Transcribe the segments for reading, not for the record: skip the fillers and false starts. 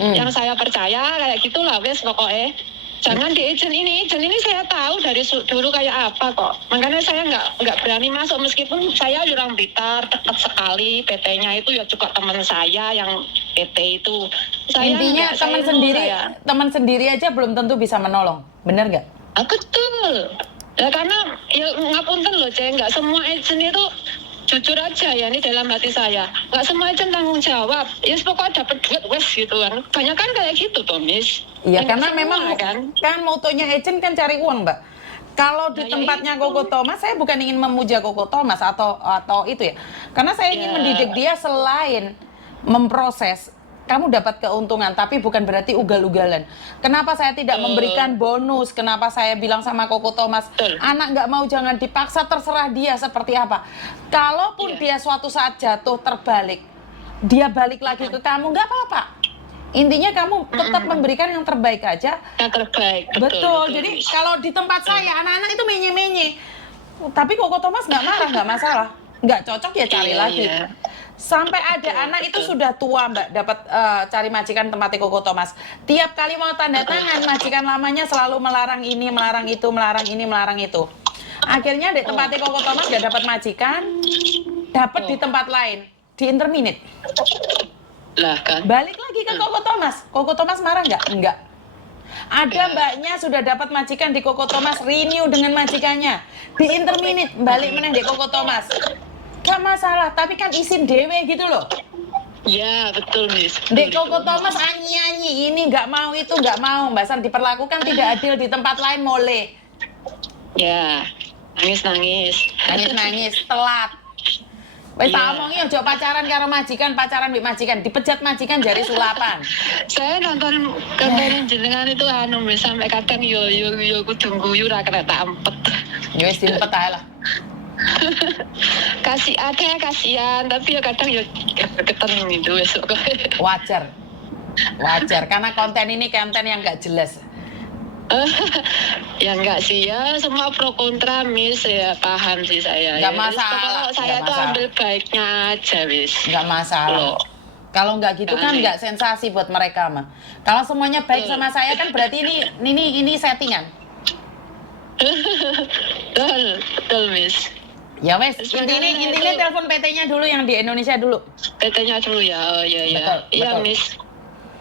yang saya percaya kayak gitulah wes pokoknya. Jangan di agent ini saya tahu dari dulu kayak apa kok. Makanya saya nggak berani masuk meskipun saya orang Blitar, dekat sekali PT-nya itu ya juga teman saya yang PT itu. Saya Intinya teman sendiri aja belum tentu bisa menolong, bener nggak? Betul. Ya karena ya ngapunten loh, Ceng, nggak semua agent itu jujur aja ya, ini dalam hati saya. Nggak semua agent tanggung jawab. Ya pokoknya dapat duit wes gitu kan. Banyak kan kayak gitu tuh, Miss. Iya, Ya, karena memang kan motonya agent kan cari uang, Mbak. Kalau di tempatnya Koko Thomas, saya bukan ingin memuja Koko Thomas atau itu ya. Karena saya ingin mendidik dia selain memproses, kamu dapat keuntungan, tapi bukan berarti ugal-ugalan. Kenapa saya tidak memberikan bonus? Kenapa saya bilang sama Koko Thomas, anak nggak mau jangan dipaksa, terserah dia seperti apa. Kalaupun dia suatu saat jatuh terbalik, dia balik lagi ke kamu, nggak apa-apa. Intinya kamu tetap memberikan yang terbaik aja. Yang terbaik. Betul. Jadi kalau di tempat saya anak-anak itu menye-menye, tapi Koko Thomas nggak marah, nggak masalah. Nggak cocok ya cari lagi. Sampai ada anak itu sudah tua, Mbak, dapat cari majikan tempatnya Koko Thomas. Tiap kali mau tanda tangan, majikan lamanya selalu melarang ini, melarang itu, melarang ini, melarang itu. Akhirnya di tempatnya Koko Thomas nggak dapat majikan, dapat di tempat lain, di Interminute. Lah kan. Balik lagi ke Koko Thomas. Koko Thomas marah nggak? Enggak. Ada mbaknya sudah dapat majikan di Koko Thomas, renew dengan majikannya. Di Interminute, balik meneh di Koko Thomas. Gak masalah, tapi kan izin dewe gitu loh. Ya, betul, Miss. Di Koko Thomas anyi-anyi, ini nggak mau, itu nggak mau. Mbak San diperlakukan tidak adil di tempat lain, mole. Ya, nangis-nangis. Nangis-nangis, telat. Wes tak omongi ojo pacaran karo majikan, pacaran mbek majikan, dipecat majikan jari sulapan. Saya nonton konten jenengan itu Miss, sampai kadang yo kudu guyu ra kena tak ampet. Ya wis diempet ae lah. Kasihan, tapi ya kadang ya ketemu itu besok. Wajar karena konten ini konten yang nggak jelas. Ya enggak sih ya, semua pro kontra, Miss, ya paham sih saya. Nggak masalah. Saya tuh ambil baiknya aja, Miss. Nggak masalah. Kalau nggak gitu kan nggak sensasi buat mereka mah. Kalau semuanya baik sama saya kan berarti ini settingan. Betul, Miss. Ya wes, intinya telepon PT-nya dulu yang di Indonesia dulu. PT-nya dulu ya, oh iya. Iya, Miss.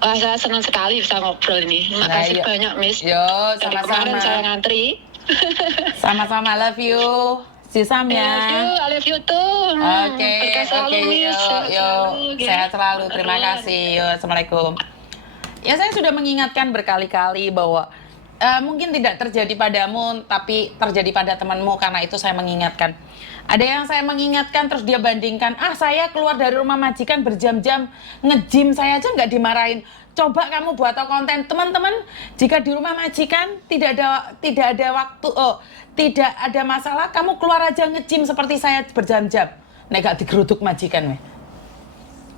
Wah, saya senang sekali bisa ngobrol ini. Makasih banyak, Miss. Yo, sama-sama. Kemarin saya ngantri. Sama-sama, love you. Si Sam ya. I love you too. Oke, yo, sehat selalu. Terima kasih. Yo, assalamualaikum. Ya, saya sudah mengingatkan berkali-kali bahwa mungkin tidak terjadi padamu, tapi terjadi pada temanmu, karena itu saya mengingatkan. Ada yang saya mengingatkan terus dia bandingkan, saya keluar dari rumah majikan berjam-jam nge-gym, saya aja nggak dimarahin. Coba kamu buat konten, teman-teman, jika di rumah majikan tidak ada waktu, tidak ada masalah, kamu keluar aja nge-gym seperti saya berjam-jam. Nek gak digeruduk majikan.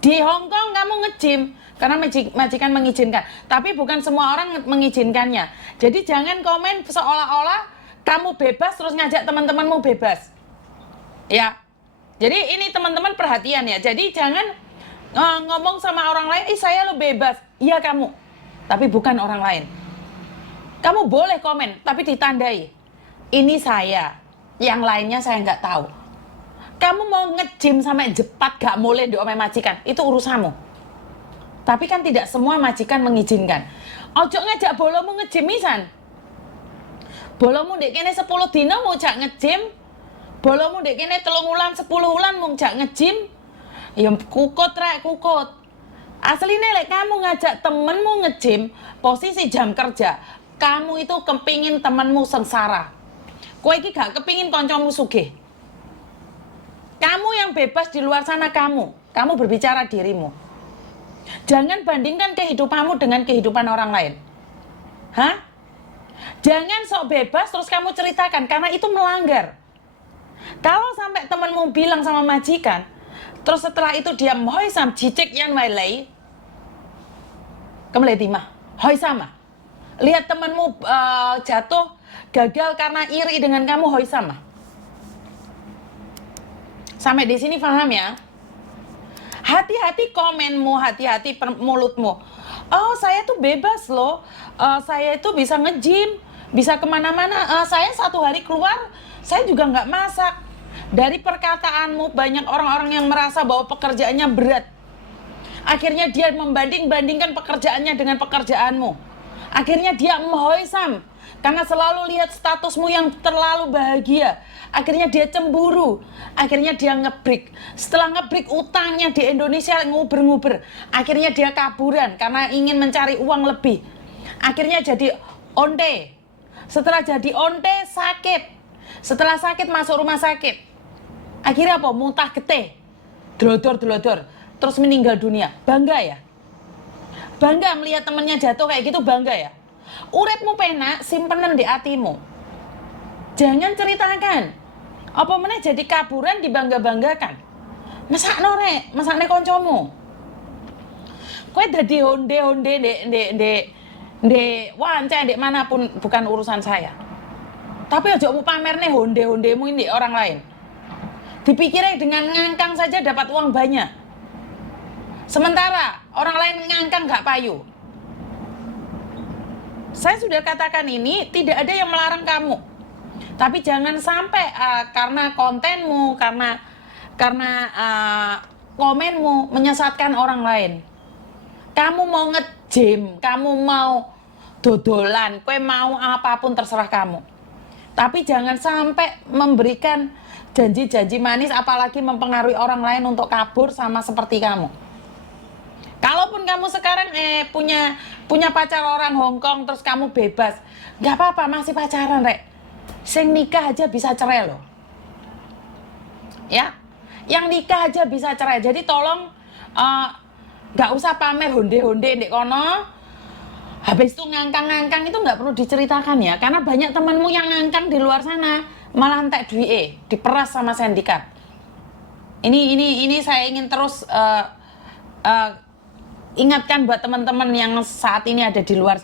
Di Hong Kong kamu nge-gym karena majikan mengizinkan, tapi bukan semua orang mengizinkannya. Jadi jangan komen seolah-olah kamu bebas terus ngajak teman-temanmu bebas. Ya, jadi ini teman-teman perhatian ya. Jadi jangan ngomong sama orang lain, saya lo bebas. Iya kamu, tapi bukan orang lain. Kamu boleh komen, tapi ditandai. Ini saya, yang lainnya saya nggak tahu. Kamu mau nge-gym sampai jepat gak boleh diomel majikan, itu urusanmu. Tapi kan tidak semua majikan mengizinkan. Ojo ngajak bolomu nge-gym misan. Bolomu dek kene 10 dino mau jak nge-gym. Bolomu dek kene 3 wulan 10 wulan mau jak nge-gym. Ya kukut rek, kukut. Asline lek kamu ngajak temenmu nge-gym posisi jam kerja, kamu itu kepingin temenmu sengsara. Kowe iki gak kepingin koncomu sugih. Kamu yang bebas di luar sana, kamu berbicara dirimu. Jangan bandingkan kehidupanmu dengan kehidupan orang lain. Hah? Jangan sok bebas terus kamu ceritakan, karena itu melanggar. Kalau sampai temanmu bilang sama majikan, terus setelah itu dia hoi sam cicik yan wai lei, kamu lihat mah, hoi sama. Lihat temanmu jatuh, gagal karena iri dengan kamu, hoi sama. Sampai di sini paham ya? Hati-hati komenmu, hati-hati mulutmu. Oh, saya tuh bebas loh. Saya itu bisa nge-gym, bisa kemana-mana. Saya satu hari keluar, saya juga nggak masak. Dari perkataanmu, banyak orang-orang yang merasa bahwa pekerjaannya berat. Akhirnya dia membanding-bandingkan pekerjaannya dengan pekerjaanmu. Akhirnya dia menghoisam karena selalu lihat statusmu yang terlalu bahagia. Akhirnya dia cemburu. Akhirnya dia ngebreak. Setelah ngebreak, utangnya di Indonesia nguber-nguber. Akhirnya dia kaburan karena ingin mencari uang lebih. Akhirnya jadi onte. Setelah jadi onte, sakit. Setelah sakit, masuk rumah sakit. Akhirnya apa? Muntah getih. Delodor-delodor. Terus meninggal dunia. Bangga ya? Bangga melihat temennya jatuh kayak gitu, bangga ya? Uripmu penak, simpenan di hatimu. Jangan ceritakan. Apa meneh jadi kaburan dibangga-banggakan. Mesakno rek, mesakne kancamu. Kowe dadi honde-honde ndek wancah ndek manapun, bukan urusan saya. Tapi aja mau pamerne honde-hondemu ini orang lain. Dipikirnya dengan ngangkang saja dapat uang banyak. Sementara orang lain ngangkang gak payu. Saya sudah katakan ini, tidak ada yang melarang kamu. Tapi jangan sampai karena kontenmu, karena komenmu menyesatkan orang lain. Kamu mau nge-gym, kamu mau dodolan, kowe mau apapun terserah kamu. Tapi jangan sampai memberikan janji-janji manis, apalagi mempengaruhi orang lain untuk kabur sama seperti kamu. Kalaupun kamu sekarang punya pacar orang Hongkong, terus kamu bebas, nggak apa-apa, masih pacaran rek. Sing nikah aja bisa cerai loh. Ya, yang nikah aja bisa cerai. Jadi tolong nggak usah pamer honde-honde ndek kono. Habis itu ngangkang-ngangkang itu nggak perlu diceritakan ya, karena banyak temanmu yang ngangkang di luar sana malah entek duit diperas sama sindikat. Ini saya ingin terus ingatkan buat teman-teman yang saat ini ada di luar sana.